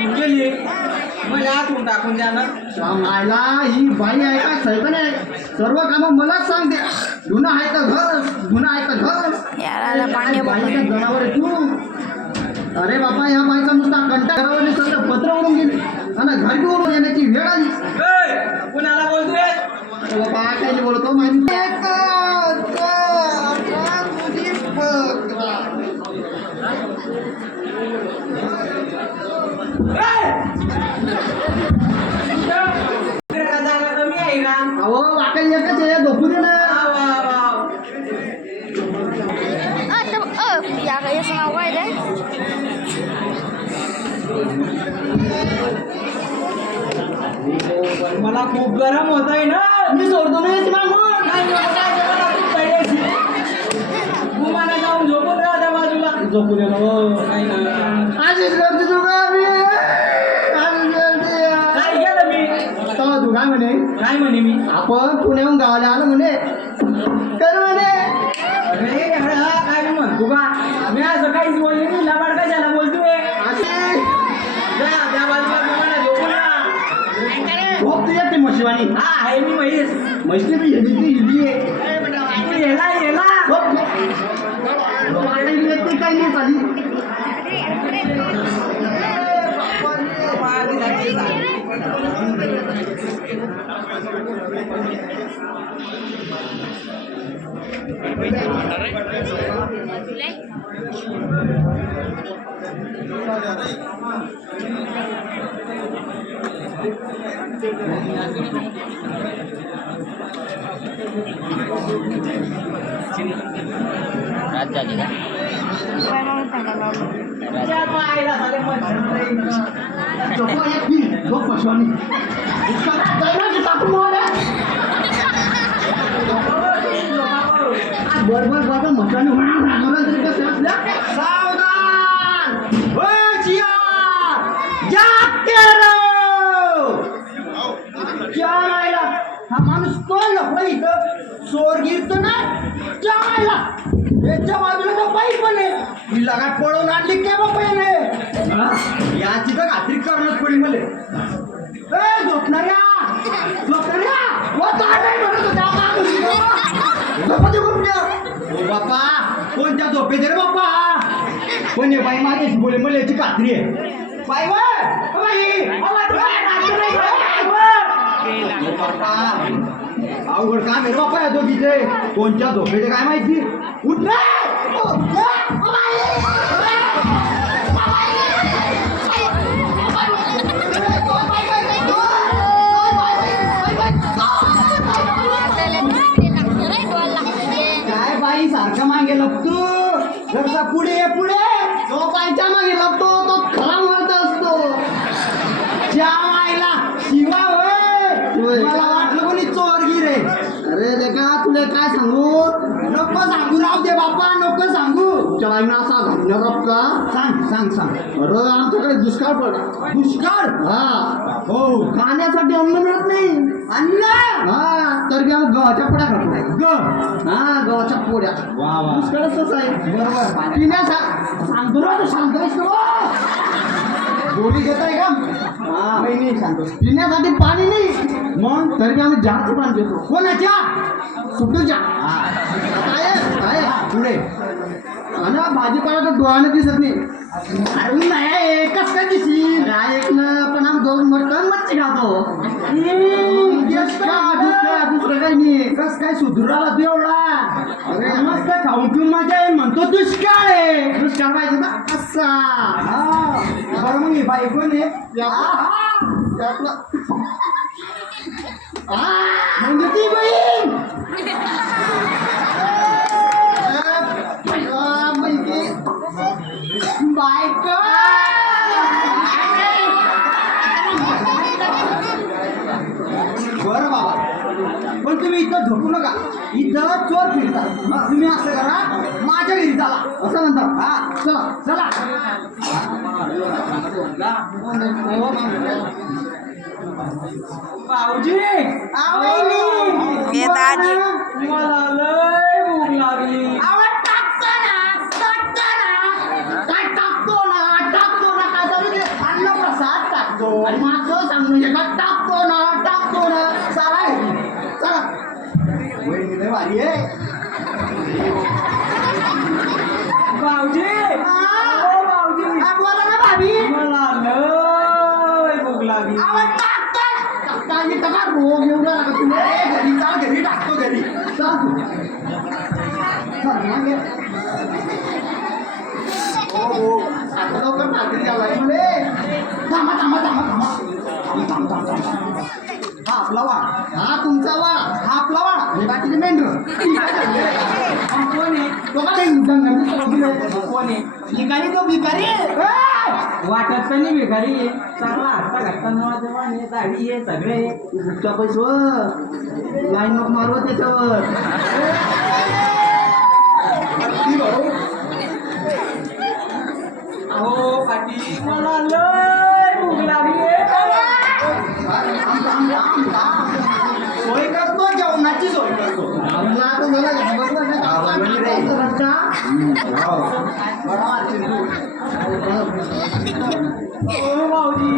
झोपून गेली. मला आतून टाकून द्या ना. मायला ही बाई आहे का सैकन आहे? सर्व कामं मलाच सांगते. धुणं आहे का घर, धुणं आहे का घर. याला पाणी बाईचा जनावर आहे तू. अरे बापा या बाईचा नुसता कंटा घरावर सगळं पत्र उडून गेली आणि घरी उडून येण्याची वेळ आली. कुणाला बोलतोय? बाबा काय नाही बोलतो माहिती कमी आहे का? अहो वाटायला एकच आहे झोपू दे ना. या याचं नाव काय आहे? मला खूप गरम होत आहे ना. मी सोडतो ना याची मागून. मला जाऊन झोपून राहा त्या बाजूला. झोपू दे ना हो. नाही ना. आधीच करते तू का मी आधीच करते यार. काय केलं मी? तेव्हा तू काय म्हणे काय म्हणे मी? आपण पुण्याहून गावाला आलो म्हणे कर म्हणे. अरे हा काय मी म्हणतो का? मी असं काहीच बोलले नाही. लबाड कशाला बोलतोय? त्या बाजूला तुम्हाला झोपून राहा. झोप तुझ्या ते म्हशीवाणी. हा आहे मी म्हैस. म्हशी बी हेली ती हिली आहे. येला झोप. ते काही नाही चाली. रात झाली का? झोप एक पी. झोप म्हशीवाणी. बरोबर बाबा म्हशीवाणी मला तरी कसं असल्या. सावधान हा माणूस कोण लपला इथं? चोर गिरतो ना जायला. याच्या बाजूला तो बाई पण आहे. ही लगाट पळवून आणली काय बाबा याने. याची तर खात्री करणंच पडेल मले. झोपणाऱ्या बापा कोणत्या झोपेत रे बाप्पा. कोण बाई माझ्याशी बोले मला याची खात्री आहे. बाई अवघड काम आहे बापा या दोघीचे. कोणत्या झोपेचे काय माहिती. उठ ना. काय बाई सारखं मागे लागतो. जरसा पुढे जो बाईच्या मागे लागतो तो खरा मरत असतो. ज्या माईला शिवा होय. मला वाटलं कोणी चोरगी रे. अरे लेका तुला काय सांगू. नको सांगू राव दे बापा नको सांगू. तुझ्या बाईनं असा घडणार का. सांग. अरे आमच्याकडे दुष्काळ पडला. दुष्काळ हा हो. खाण्यासाठी अन्न मिळत नाही. अन्न हा तर बी आम्ही गव्हाच्या पोड्या खातो. गव्हाच्या पोड्या. दुष्काळच तसं आहे. बरोबर. पिण्यासाठी सांगतो ना तू शांत गोळी घेत आहे का. नाही सांगतो. पिण्यासाठी पाणी नाही मग तरी बी आम्ही जास्त पाणी घेतो. कोणाच्या सुटूच्या काय पुढे. आणि भाजीपाला तर डोळ्यानं दिसत नाही. अरे नाही एकच काय दिसली. एक ना पण आम्ही दोन मच्छी खातो. दुसरं काही नाही. कस काय सुधराला तू एवढा. अरे मस्त खाऊन पिऊन मजा आहे म्हणतो. दुष्काळ आहे. दुष्काळ पाहिजे ना असा. बरं मग ही बाई कोण आहे. म्हणजे ती बहीण. बायको बरं बाबा पण तुम्ही इथं झोपू नका. इथं चोर फिरतात. मग तुम्ही असं करा माझ्या घरी चला असं म्हणतात. हा चला भाऊजी मला लय भूक लागली. टाकतो ना काय अन्न प्रसाद टाकतो आणि माझं सांग म्हणजे का टाकतो ना चला चला वहिनी लय भारी आहे भाऊजी ओ भाऊजी बोला ना भाभी मला लय भूक लागली रोग येऊ नका तुम्ही घरी जा घरी टाकतो घरी चल हो आता लवकर भाकरी घालाय म्हणे थांबा हा आपला वाड हा तुमचा वाड हा आपला वाड हे बाकीचे मेंढर कोण आहे तो का कोण आहे भिकारी तो भिकारी वाटत का नाही भिकारी आहे चांगला हातचा घातला नवाजवान आहे दाढी आहे सगळे आहे. गुप्ता पैसे लाईन नको मारव त्याच्यावर हो पाटील मला लय भूक लागली सोय करतो जेवणाची सोय करतो ओ भाऊजी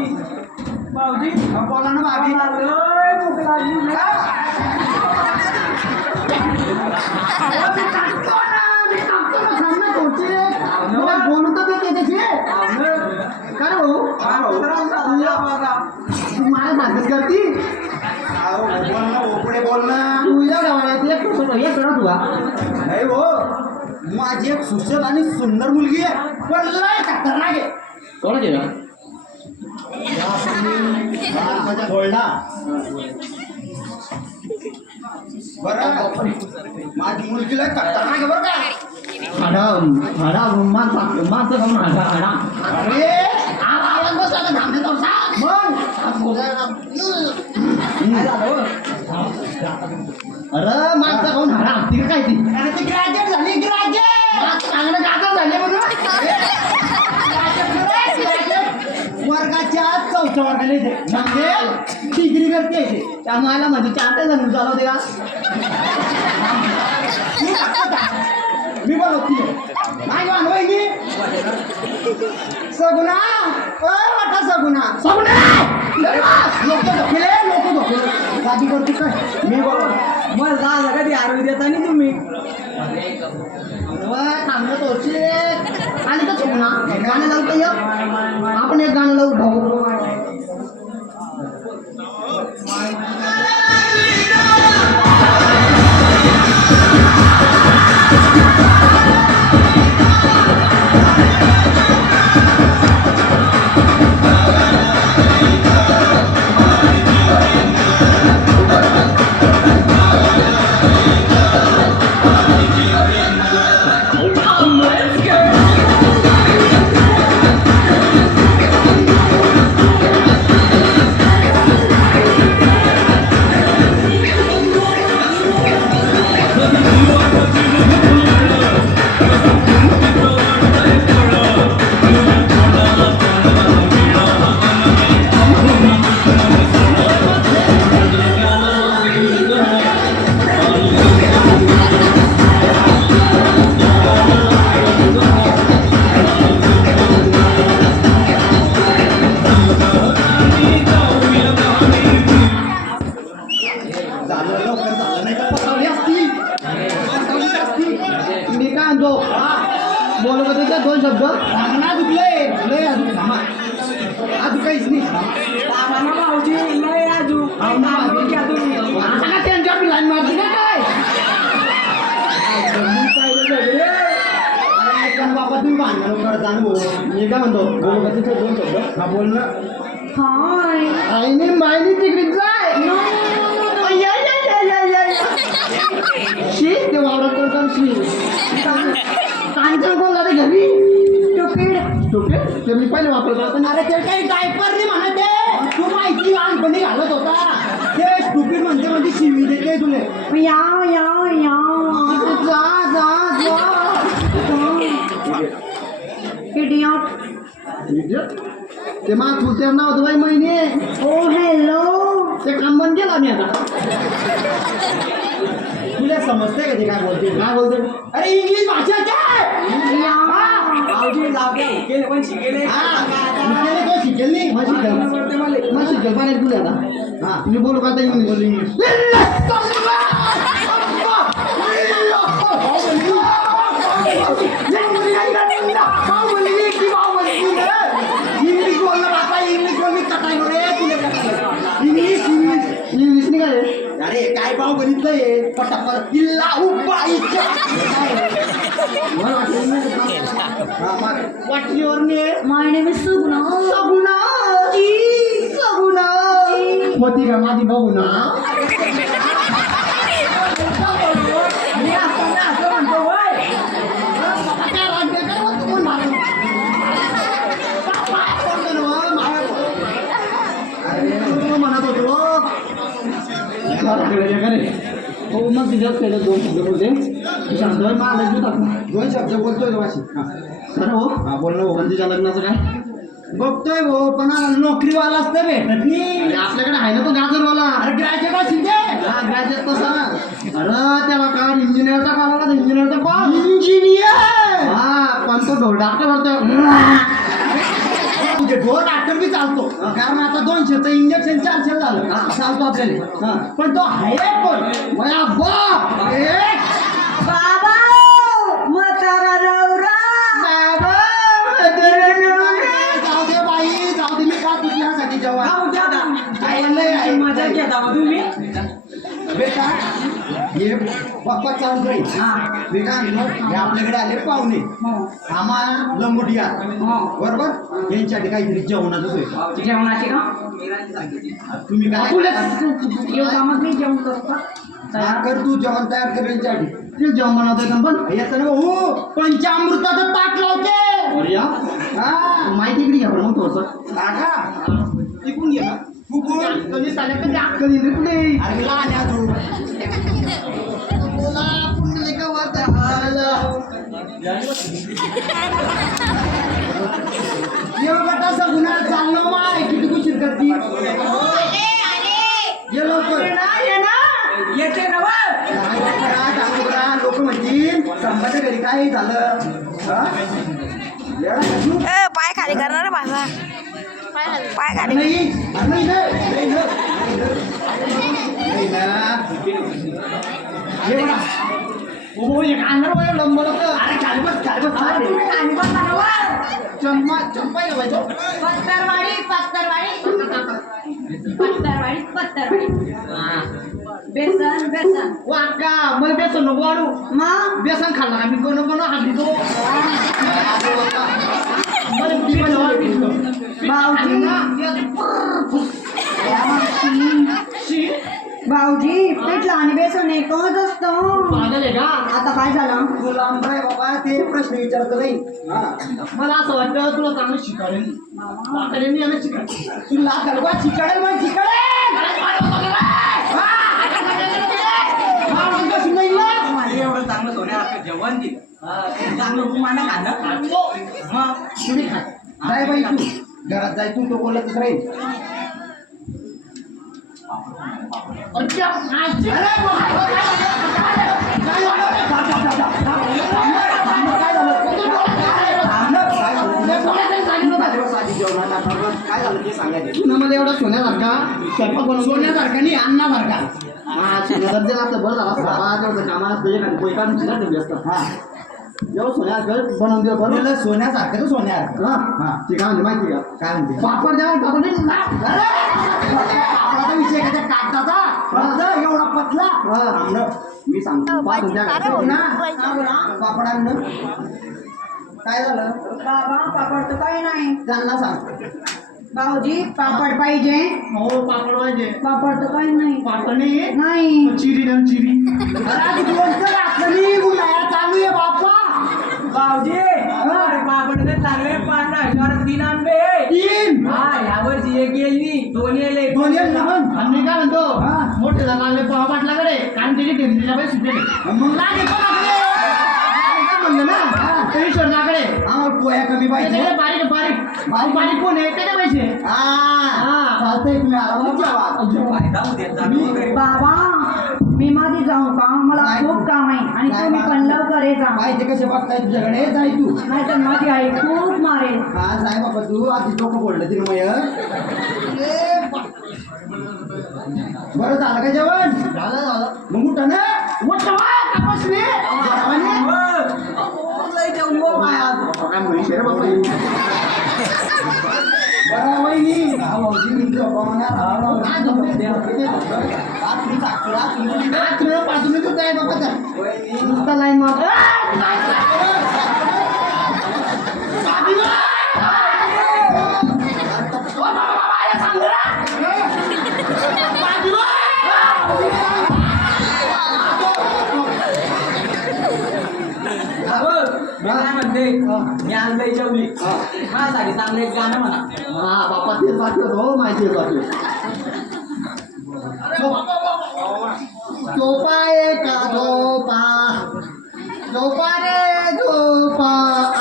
भाऊजी बोला ना भाभी मला लय भूक लागली बोलू तर त्याच्याशी काय हो तू मला सांगत करती पुढे बोल ना तू एक करत तुला नाही हो माझी एक सुशल आणि सुंदर मुलगी आहे पण लय खतरनाक आहे कोण गेला माझ्या बोलला बरं माझी मुलगी लय खतरनाक आहे बरं का माणसं खाऊन अरे आवाज बसला का थांबण्याचा अरे माणसं खाऊन हाडा तिकडे काय ती ग्रॅज्युएट झाली ग्रॅज्युएट चांगलं दाखल झाले म्हणून वर्गाच्या चौथ्या वर्गाला येते म्हणजे डिग्री करते येते त्यामुळे म्हणजे 4 जण चालवते का मी बोलवती नाही मान वहिनी सगुना वाटा सगुना लोक धोकेले गादी करते काय मी बोलव मला जा कधी आरोग्य देता नाही तुम्ही थांबलं तोचे आणि का सगुना गाणं लावू का आपण एक गाणं लावू भाऊ बोलत होते का 2 शब्द ना दुखले लय आज काहीच नाही भाऊजी लय आजू त्यांच्या लाईन मारते का काय बाबा तुम्ही भांडण करता मी काय म्हणतो बोलत 2 शब्द हा बोल ना हाय आईने मायनी तिकडे जाय शी ते वावरत करतो शी कांचन बोलला रे घरी ते मी पहिले वापरत होतो अरे ते काही डायपर नाही म्हणत ते तू माहिती लहानपणी घालत होता ते स्टुपिड म्हणजे शिवी देते तुले या जा इडियट ते मा तुझ्या नाव होतं बाई महिने ओ हॅलो ते काम बंद केलं आम्ही आता तुला समजते का ते काय बोलते अरे इंग्लिश भाषा काय भाऊजी जाऊ दे केले पण शिकेले शिकेल नाही चल पाण्यात तुला आता हा मी बोलू का आता इंग्लिश बोलू इंग्लिश इंग्लिश बोललं बाबा इंग्लिश बोल मी कटाय रे तुला इंग्लिश इंग्लिश इंग्लिश निघाले अरे काय भाव बघितलंय पटापट किल्ला उभा What's your name? My name is Suguna. Saguna. Saguna. होती का माझी बघू ना मी असताना असं म्हणतो होय. म्हणत होतो हो मग तिच्यात केलं दोन शब्द बोलते शांत मला दोन शब्द बोलतोय वाशी खरं हो हा बोलणं हो तिच्या लग्नाचं काय बघतोय हो पण नोकरीवाला असतं भेटत नाही आपल्याकडे आहे ना तो गाजरवाला अरे ग्रॅज्युएट असेल हा ग्रॅज्युएट तसा ना अरे त्याला का इंजिनियरचा कॉल आला इंजिनियरचा कॉल इंजिनियर हा पण तो ढोल डॉक्टर होतो तुझे ढोल डॉक्टर बी चालतो कारण आता 200चं इंजेक्शन 400 झालं चालतो आपल्याला पण तो आहे कोण मला बाप बाबा म्हातारा नवरा जाऊ दे बाई जाऊ दे मी का तुझ्यासाठी जेव्हा जाऊ द्या आता. काय म्हणलंय? मजा घेता बा तुम्ही बेटा हे पप्पा चालू राहील हा. मी काय म्हणलो हे आपल्याकडे आले पाहुणे आम्हाला लंगोटिया बरोबर यांच्यासाठी काहीतरी जेवणाचं सोय जेवणाची का तुम्ही काय येऊ का मग मी जेवण करू का तयार कर तू जेवण तयार कर यांच्यासाठी ते जेवण बनवतोय का पण येतं ना हो पंचामृताचं ताट लावते अरे या हा माहिती इकडे घ्या मग थोडंसं काका टिकून घे ना कधी चालेल कधी अक्कल येईल रे पुढे अरे लहान आहे अजून बोला पुंडलिकावत येवगटा सगुणा चाललो माय किती कुशीर करती ये लवकर येते ना बा. लोक म्हणतील संभाजी घरी काय झालं हा? येडा का तू? पाय खाली करणार माझा पाय खाली नाही नाही पत्तरवाडी बेसन बेसन वाका मला बेसन नको वाढू मग बेसन खाल्ला आम्ही कोण कोण हाडली तो मला ती पण वाढलं भाऊजी पिठलं आणि बेसन एकच असतं पागल आहे का आता काय झालं तुला आमराय बाबा ते प्रश्न विचारत नाही मला असं वाटतं तुला चांगलं शिकाडेल तुला गरबा शिकाडेल मग शिकाडेल मला एवढं चांगलं सोन्या जेवण दिलं चांगलं रुमानं खाल्लं मग तुम्ही खा जाय बाई तू घरात जाय तू तो बोलतच राहील काय झालं ते सांगायचं मला एवढा सोन्यासारखा स्वयंपाक बनवून सोन्यासारखा नाही अन्नासारखा हा सोन्यासारखं लागतं बरं झाला बाबा तेवढं कामाला तुझ्या पैका व्यस्त हा एवढं सोन्यासारखं बनवून दिलं बरं सोन्यासारखं तर सोन्यासारखं हा हा ते काय म्हणते माहिती का काय म्हणते पापड द्या पापड पापडाचा विषय का त्या कागदाचा एवढा पतला मी सांगतो पापड आणलं काय झालं बाबा पापड तर काही नाही त्यांना सांग भाऊजी पापड पाहिजे हो पापड पाहिजे पापड तर काही नाही पापड नाही नाही चिरी ना चिरी चालू आहे बापा भाऊजी अरे बाबडकडे लागले 5,000 3 आंबे तीन हा यावर्षी एक गेली 2 येले दोन येईल ना पण आम्ही काय म्हणतो मोठे झाला लागले पोहा पाटलाकडे कारण त्याची टेम्परेचर पाहिजे सुटेल मग लागे काय म्हणलं ना ईश्वरनाकडे आम्हाला पोया कमी पाहिजे बारीक बारीक बारीक बारीक कोण आहे त्याच्या पाहिजे चालतंय तुम्ही फायदा होते बाबा मी मध्ये जाऊ का मला खूप काम आहे आणि तुम्ही पण लवकर ये जा माहिती कसे वाटताय तुझ्याकडे जाय तू नाही तर माझी आई खूप मारेल हा जाय बाबा तू आधी डोकं बोललं तिने मग बरं झालं का जेवण झालं मग उठा ना तपासली लय जेवली हो माय आज. काय म्हैस रे बाबा ही? बरं वहिनी भाऊजी मी झोपवणार पासून होत आहे बाबा नुसता लाईन मार मी काय म्हणते मी आज लय जेवली माझ्यासाठी चांगलं एक गाणं म्हणा. हा बापा तेच वाटलं हो माहिती झोपा एका झोपा रे झोपा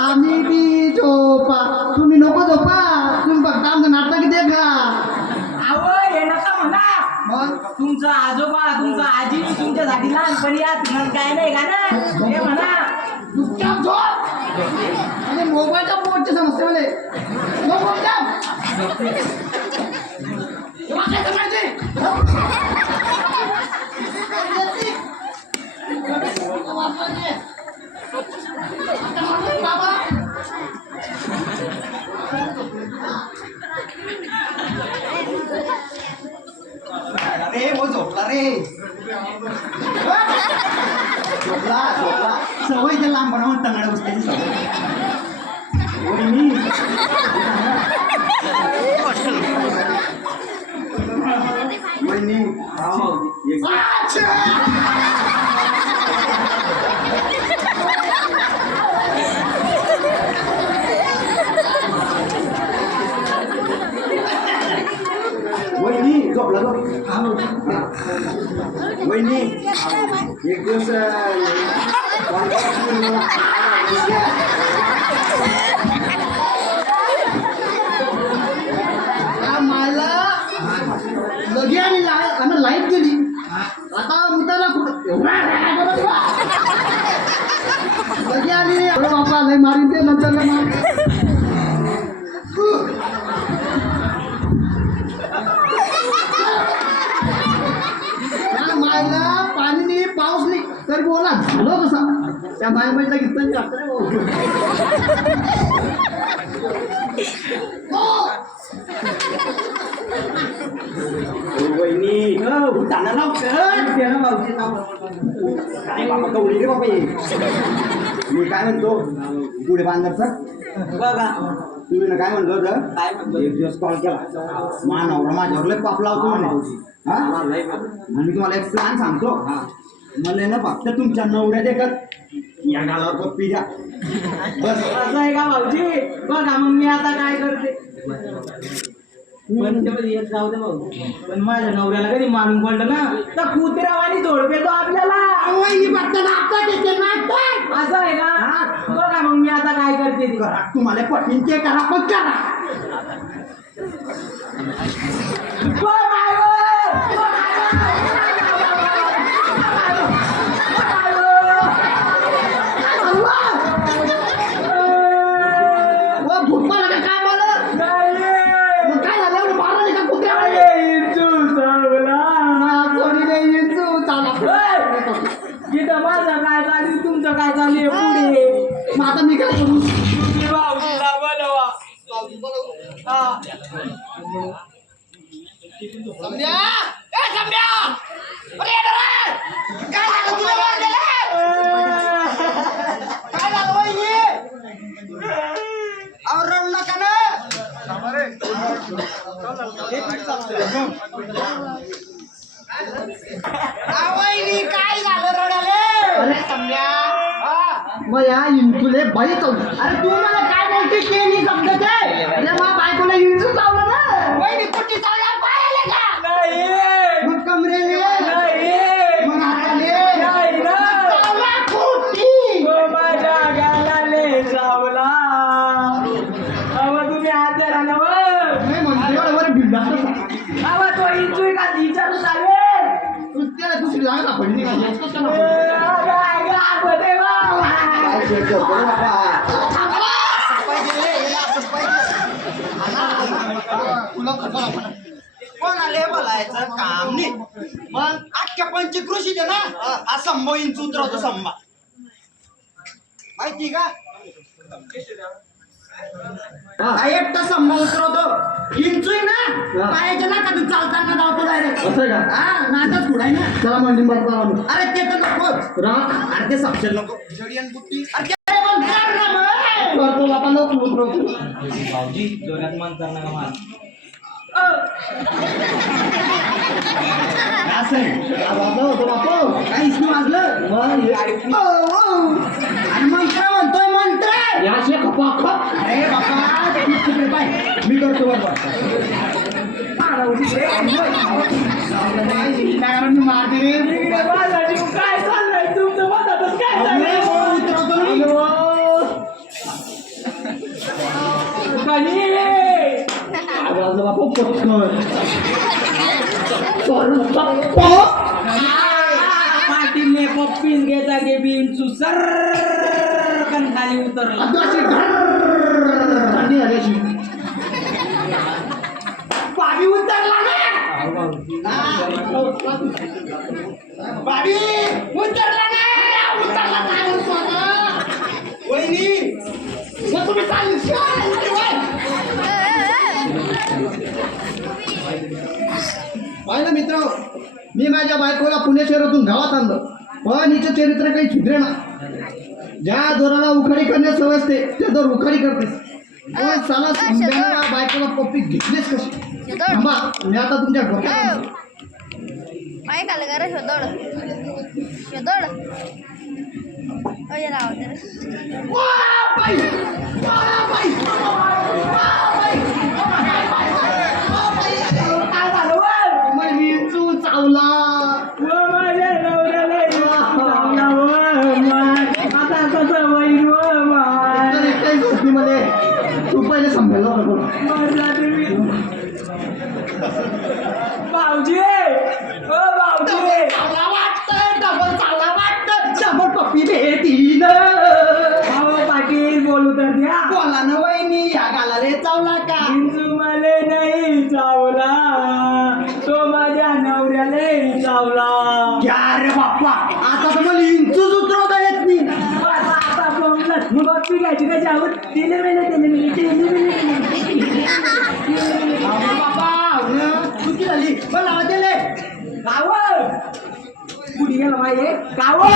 आम्ही बी झोपा तुम्ही नको झोपा तुम्ही फक्त आमचं नाटक देखा अहो हे नका म्हणा. मग तुमचं आजोबा तुमचं आजी तुमच्यासाठी लहानपणी यात काय नाही गाणं हे म्हणा. चुपचाप झोप आणि मोबाईलच्या पोटची समस्या मला रे वो झोपला रे झोपला सवय ते लांब बनवून तंगड्या बसण्याची सवय वहिनी वहिनी झोपला वहिनी एक दिवस मला लगे आणि लाईट गेली आता मुताला कुठं लगे आली अरे बापा लय मारीन ते नंतर मायला पाणी नाही पाऊस नाही तर बोला झालं कसा त्या बायबाईला घेतलं वहिनी उठाना काय बाबा गौरी रे बाबा मी काय म्हणतो पुढे बांधरचं बघा तुम्ही ना काय म्हणलं होतं काय म्हणतो एक दिवस कॉल केला मानवरा माझ्यावर लय पाप लावतो म्हणे हा आणि मी तुम्हाला एक प्लॅन सांगतो मला ना फक्त तुमच्या नवऱ्या देखत या गालावर पप्पी द्या बस असं आहे का भाऊजी. बघा मग मी आता काय करते पण ते एक जाऊ दे भाऊ पण माझ्या नवऱ्याला कधी मारून पडलं ना तर कुत्र्यावानी झोडपे तो आपल्याला असं आहे का. बघा मग मी आता काय करते ते. करा तुम्हाला पटवीन ते करा पण करा माझं काय चालू तुमचं काय चालू आहे पुढे मग आता मी काय करू भाऊजीला बोलवा. मग या इंचुले बाई चावली अरे तू मला काय बोलते ते नाही समजत आहे अरे मग बायकोला इंचू चावलं ना वहिनी कुठे चावल्या पायाले का मग कमरेले मग हाताले चावला कुठे माझ्या गालाले चावला. अव तुम्ही आजार ना नाही म्हणते एवढं बरं भिडला अव तो इंचू का विचारू चालेल तू त्याला दुसरी जागा सापडली का तुला कोणाला बोलायचं काम नाही. मग अख्ख्या पंचकृषीत आहे ना हा संभव इंच उतरवतो संभा माहिती का हा एकटा संभा उतरवतो इंचू ना पायाच्या ना का तू चालताना धावतो डायरेक्ट असं का हा नाटच कुडाय ना चला मंडी मग अरे ते तर नकोच राख अरे ते सबसे नको जडियन बुट्टी अरे काय म्हणतात ना मग करतो बाबा लोक उतरवतो भाऊजी जोरात मन करणार का मला वाजलं होतं बापू काहीच नाही वाजलं आणि मंत्र म्हणतोय मंत्र याचे खपाखप अरे बापा तिकडे पाय मी करतो बरोबर मारते रे काय चाललंय तुमचं मनातच काय चाललंय वाजलं बापू पटकन पाटीलने पप्पीन घेता गे बिंचू सर खाली उतरला बाबी उतरला ना बाबी उतरला ना उतरला वहिनी मग तुम्ही पाहिलं मित्र मी माझ्या बायकोला पुणे शहरातून गावात आणलं पण हिचं चरित्र काही सुधरे ना ज्या जोराला उखाडी करण्यास सवय असते त्या जोर उखाडी करतेस पण साला समजायला बायकोला पप्पी घेतलीच कशी थांबा मी आता तुमच्या डोक्यात काय काल करा शोधोड शोधोड राहते चावला आता कसं होईल मध्ये तू पहिले समजायला भाऊजी ओ भाऊजी चांगला वाटतं डबल पप्पी भेटीन पाटील बोलू तर द्या बोला ना वहिनी या गालाले चावला का हिंदू मले नाही चावला तो माझ्या नवऱ्याले चावला क्या रे बाप्पा आता तर मला इंचूच उतरवता येत नाही आता समजलं मग पप्पी घ्यायची कशावर दिले बाबा चुकी झाली पण लावा दिले गावळ कुठे गेला माहिती गावळ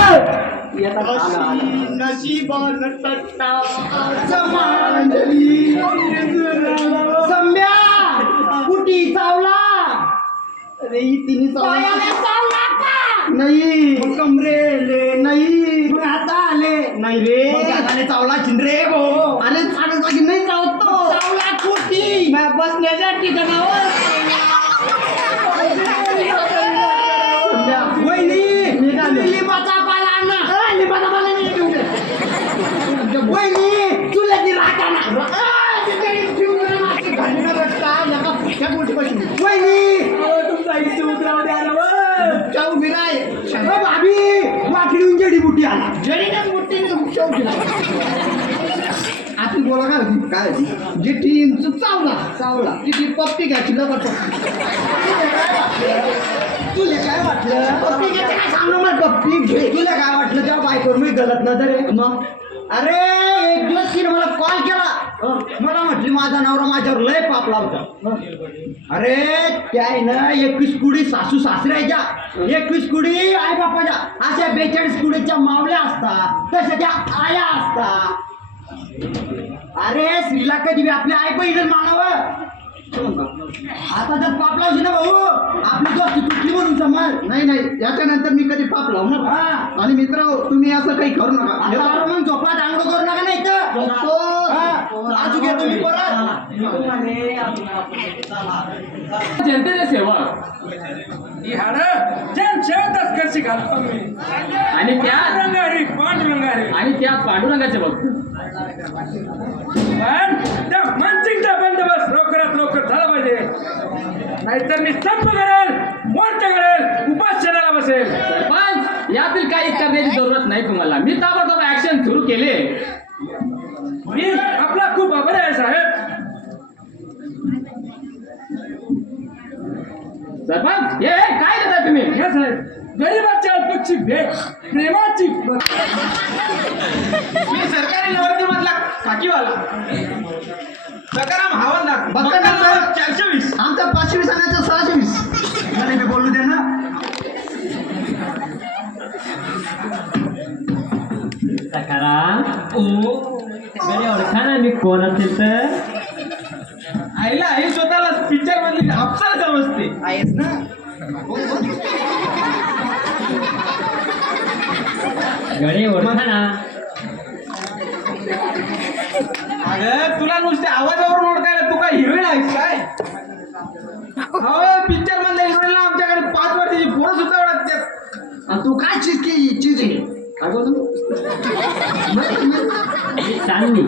नशीबन तट्टा मांडली सम्या कुठी चावला अरे तिने चावला नाही कमरेले नाही मग आता आले नाही रे हाताने चावला चिंद्रे भो अरे चालत जागी नाही चावतो चावला कुठी बसण्याच्या ठिकाणावर लिंबाचा पाला ना लिंबाचा पाला वहिनी चुल्याची राहताना वहिनी तुमचा इथे उतरावर आलं चाऊ बिराय भाभी वाकडीहून जडीबुटी आला जडीबुटी आपण बोला काय होती काय होती जी टीम चावला ती पप्पी घ्यायची लवकर तुला काय वाटलं पप्पी घ्यायची काय सांगू मग पप्पी घे तुला काय वाटलं तेव्हा बायकोर मी गलत ना तरी मग अरे एक दिवस तिने मला कॉल केला मला म्हटली माझा नवरा माझ्यावर लय पाप लावता अरे त्या आहे ना 21 कुडी सासू सासऱ्याच्या 21 कुडी आई बापाच्या अशा 42 कुडीच्या मावल्या असतात तशा त्या आया असतात अरे स्त्रीला कधी बी आपल्या आई बहिणीला मानावं आता जर पाप लावशी ना भाऊ आपली गोष्ट तुटली म्हणून समज नाही याच्यानंतर मी कधी पाप लावणार आणि मित्र तुम्ही असं काही करू नका मग झोपा दांगडो करू नका नाही तर आजू घ्या तुम्ही परत जनतेचे सेवक तस्करची घालतो मी आणि त्यात पांडुरंगाचे भक्त पण त्या मानसिकचा बंदोबस्त लवकरात झाला पाहिजे नाहीतर मी संप करेल मोर्चा करेल उपासनाला बसेल सरपंच यातील काही करण्याची जरूरत नाही तुम्हाला मी ताबडतोब ऍक्शन सुरू केले मी आपला खूप आभारी आहे साहेब सरपंच हे काय करता तुम्ही हे साहेब गरीबाच्या अल्पक्षी भेट प्रेमाची मी सरकारी नोकरी मधला खाकीवाला सकाराम हवालदार बघा ना सर. 420. आमचं 520 आणायचं 620. मला मी बोलू दे ना. सकाराम गडी ओळखा ना मी कोण असेल तर आईला आई स्वतःला पिक्चर मधली अप्सर समजते. आहेस ना. गडी ओळखा ना अगं तुला नुसते आवाजावरून ओळखायला तू काय हिरोईन आहेस काय? हो पिक्चर मधल्या हिरोईनला आमच्याकडे 5 वर्षाची पोरं सुद्धा ओळखतात. आणि तू काय चीज आहे. काय बोलतो मी चांगली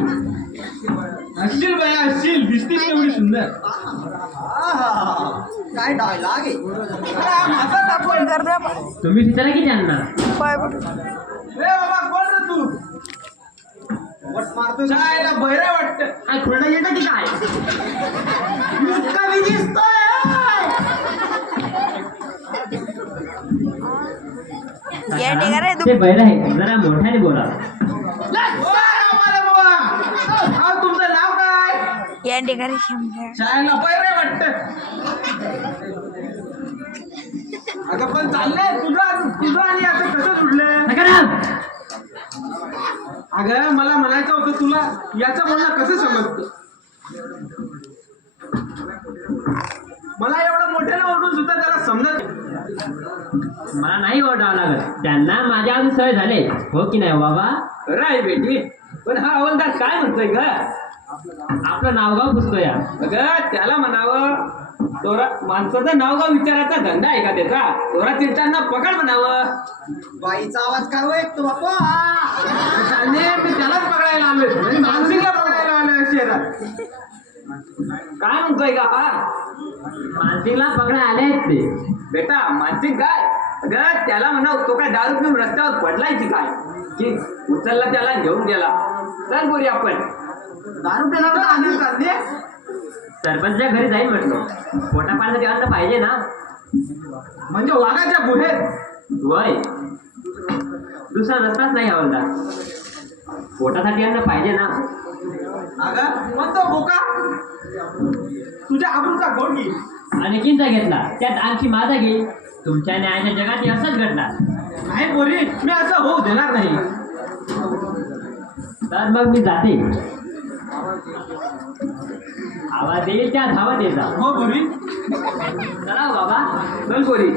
असशील बाई असशील दिसतीस एवढी सुंदर. काय डायलॉग आहे. माझा दाखव तुम्ही विचारा की त्यांना ए बाबा कोण रे तू? वट मारतो जायला बहिरा वाटत. काय खोडा येतं की काय कमी दिसतोय. ते बैल आहे जरा मोठ्याने बोला तुमचं नाव काय? या ठिकाणी शंभर जायला बहिरा वाटत. अगं पण चाललंय तुझं आणि आता कसं जुडलंय? सकाराम अगं मला म्हणायचं होतं तुला याचं बोलणं कसं समजतं. मला एवढं मोठ्यानं ओरडून सुद्धा त्याला समजत नाही. मला नाही ओरडावं लागत त्यांना माझ्या अजून सवय झाले हो की नाही हो बाबा राय बेटी पण हा हवालदार काय म्हणतोय ग? आपलं नावगाव पुसतो या अगं त्याला म्हणावं तोरा माणसाचं नावगाव विचाराचा धंदा आहे का त्याचा? तोरा तीर्थांना पकड म्हणावं. बाईचा आवाज काय ऐकतो बापा. चालले मी त्यालाच पकडायला आलोय मानसिकला पकडायला आलोय शहरात. काय म्हणतोय का हा? मानसिंगला पकडा आले आहेत ते बेटा मानसिक काय? अगं त्याला म्हणाव तो काय दारू पिऊन रस्त्यावर पडलाय की काय की उचलला त्याला घेऊन गेला. चल बोरी आपण दारू पिणार आनंद चालले. सरपंचच्या घरी जाईल म्हटलं पोटा पाण्यासाठी अन्न पाहिजे ना म्हणजे वाघाच्या गुहेत. वय दुसरा रस्ताच नाही हवलदार पोटासाठी अन्न पाहिजे ना अगं मग तो बोका तुझ्या आबरूचा गोडगी आणखीनचा घेतला त्यात आणखी माझा घे तुमच्या न्यायाच्या जगात हे असंच घडणार नाही बोरी मी असं होऊ देणार नाही. तर मग मी जाते आवाज येईल त्या धावत येत जा हो बोरी चला हो बाबा चल बोरी.